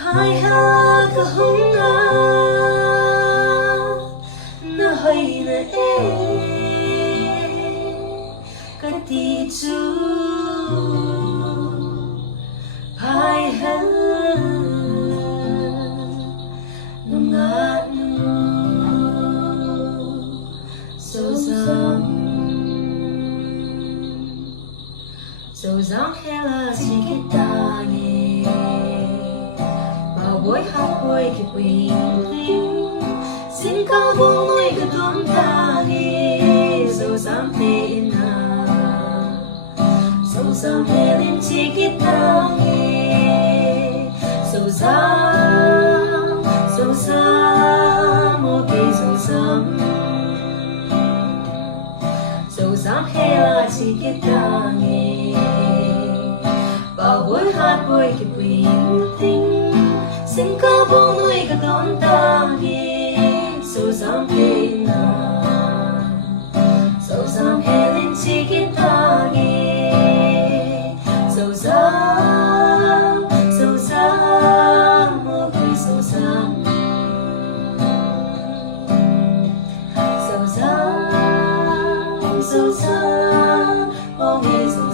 Phai kahung na hay na ti chu Phai nung ngát sâu dám hay là chỉ cái ta nghe bao buổi hát buổi cái bình tĩnh xin cao buông nuôi cái tuôn ta nghe sâu dám tên sâu dám hay lên chỉ cái ta nghe sâu dám ok sâu dám hay là chỉ cái ta nghe bao buổi hát buổi cái bình tĩnh xin cao buông nuôi cái tuôn ta nghe sâu dám tên sâu dám hay lên chỉ cái ta nghe sâu dám ok sâu dám oh nghe sâu